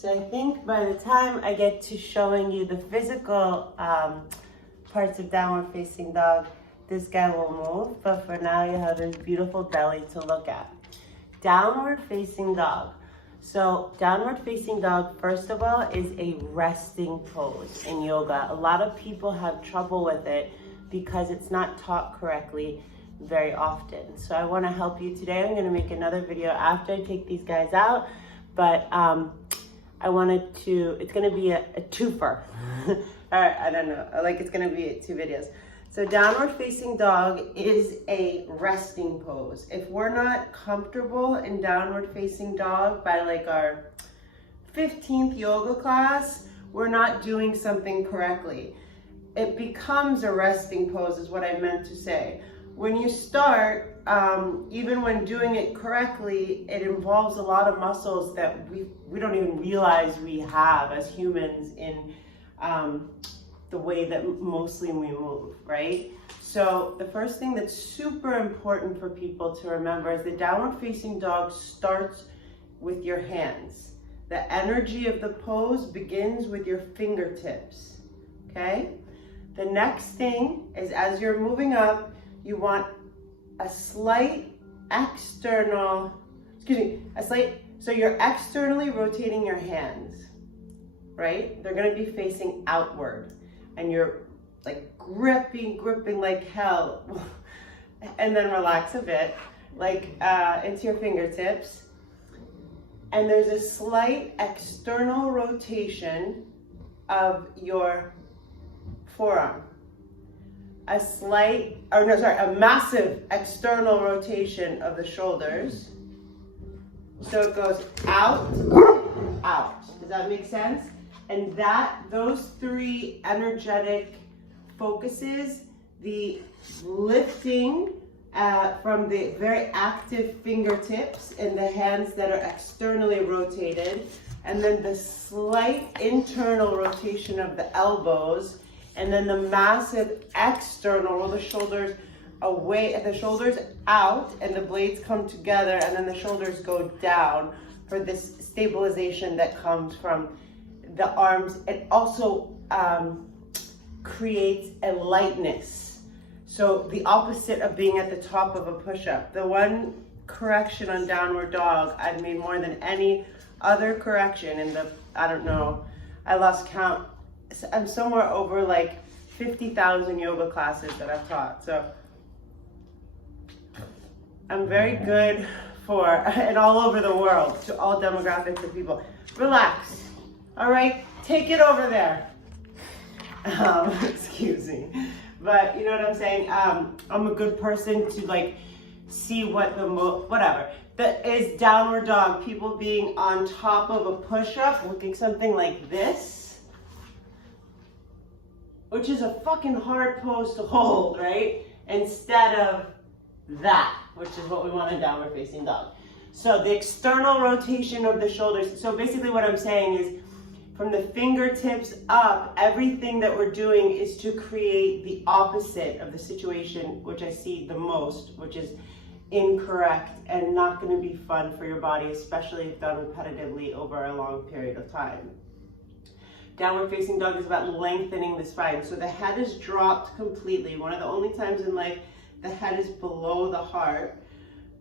So I think by the time I get to showing you the physical parts of downward facing dog, this guy will move, but for now you have his beautiful belly to look at. Downward facing dog. So downward facing dog, first of all, is a resting pose in yoga. A lot of people have trouble with it because it's not taught correctly very often. So I want to help you today. I'm going to make another video after I take these guys out, but I wanted to, it's going to be a twofer. All right, I don't know. It's going to be 2 videos. So downward facing dog is a resting pose. If we're not comfortable in downward facing dog by like our 15th yoga class, we're not doing something correctly. It becomes a resting pose is what I meant to say. When you start, even when doing it correctly, it involves a lot of muscles that we don't even realize we have as humans in the way that mostly we move, right? So the first thing that's super important for people to remember is the downward facing dog starts with your hands. The energy of the pose begins with your fingertips, okay? The next thing is as you're moving up, you want a slight external, so you're externally rotating your hands, right? They're gonna be facing outward and you're like gripping like hell. And then relax a bit, into your fingertips. And there's a slight external rotation of your forearm. A massive external rotation of the shoulders. So it goes out, out. Does that make sense? And those 3 energetic focuses, the lifting from the very active fingertips and the hands that are externally rotated, and then the slight internal rotation of the elbows, and then the massive external, roll the shoulders away, and the shoulders out, and the blades come together, and then the shoulders go down for this stabilization that comes from the arms. It also creates a lightness. So the opposite of being at the top of a push-up. The one correction on downward dog I've made more than any other correction in the, I don't know, I lost count. I'm somewhere over like 50,000 yoga classes that I've taught. So I'm very good and all over the world, to all demographics of people. Relax, all right? Take it over there. Excuse me. But you know what I'm saying? I'm a good person to see what whatever. That is downward dog, people being on top of a push-up, looking something like this, which is a fucking hard pose to hold, right? Instead of that, which is what we want in downward facing dog. So the external rotation of the shoulders. So basically what I'm saying is from the fingertips up, everything that we're doing is to create the opposite of the situation, which I see the most, which is incorrect and not going to be fun for your body, especially if done repetitively over a long period of time. Downward facing dog is about lengthening the spine. So the head is dropped completely. One of the only times in life the head is below the heart.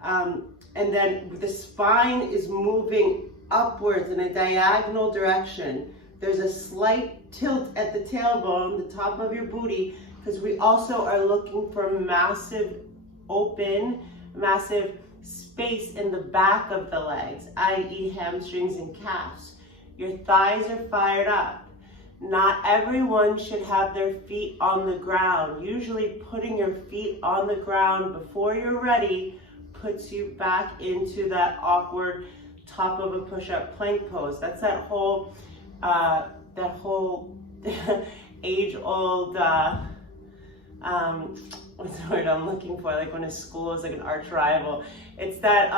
And then the spine is moving upwards in a diagonal direction. There's a slight tilt at the tailbone, the top of your booty, because we also are looking for massive space in the back of the legs, i.e. hamstrings and calves. Your thighs are fired up. Not everyone should have their feet on the ground. Usually putting your feet on the ground before you're ready puts you back into that awkward top of a push-up plank pose. That's that whole age-old, what's the word I'm looking for? Like when a school is like an arch rival. It's that,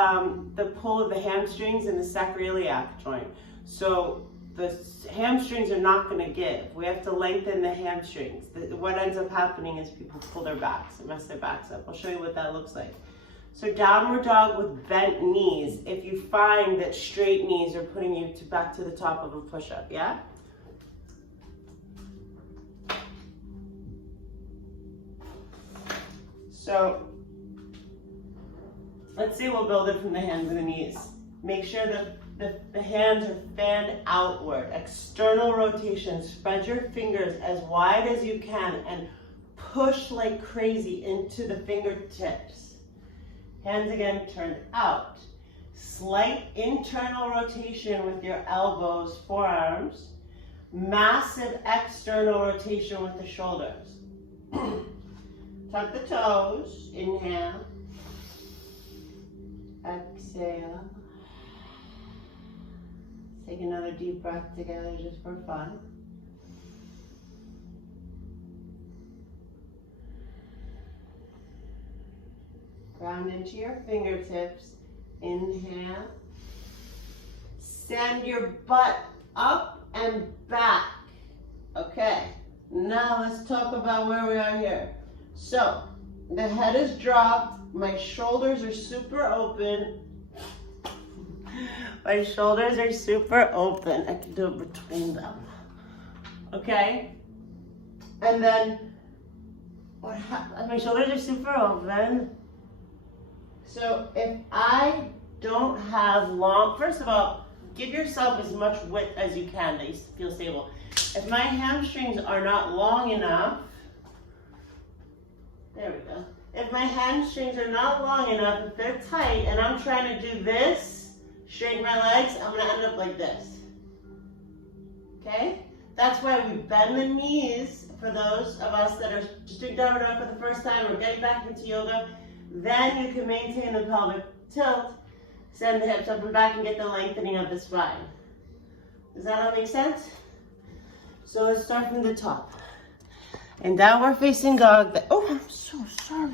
the pull of the hamstrings and the sacroiliac joint. So the hamstrings are not going to give. We have to lengthen the hamstrings. What ends up happening is people pull their backs and mess their backs up. I'll show you what that looks like. So downward dog with bent knees, if you find that straight knees are putting you back to the top of a push-up, yeah? So, let's see, we'll build it from the hands and the knees. Make sure that the hands are fanned outward, external rotation. Spread your fingers as wide as you can and push like crazy into the fingertips. Hands again turned out. Slight internal rotation with your elbows, forearms. Massive external rotation with the shoulders. Tuck the toes, inhale. Exhale. Take another deep breath together just for fun. Ground into your fingertips. Inhale. Send your butt up and back. Okay, now let's talk about where we are here. So, the head is dropped. My shoulders are super open. My shoulders are super open. I can do it between them. Okay? And then, what happens? My shoulders are super open. So if I don't have long, first of all, give yourself as much width as you can that you feel stable. If my hamstrings are not long enough, there we go. If my hamstrings are not long enough, if they're tight and I'm trying to do this, straighten my legs, I'm gonna end up like this. Okay? That's why we bend the knees for those of us that are just doing downward dog for the first time or getting back into yoga. Then you can maintain the pelvic tilt, send the hips up and back and get the lengthening of the spine. Does that all make sense? So let's start from the top. And downward facing dog. Oh, I'm so sorry.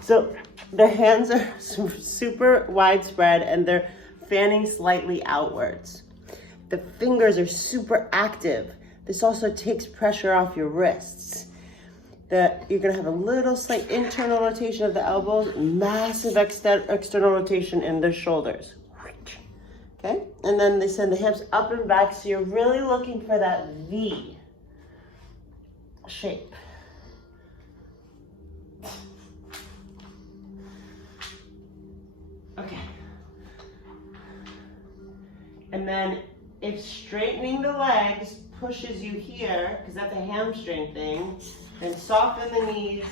So the hands are super widespread and they're fanning slightly outwards. The fingers are super active. This also takes pressure off your wrists. You're gonna have a little slight internal rotation of the elbows, massive external rotation in the shoulders. Okay, and then they send the hips up and back, so you're really looking for that V shape. Okay. And then if straightening the legs pushes you here, because that's a hamstring thing, then soften the knees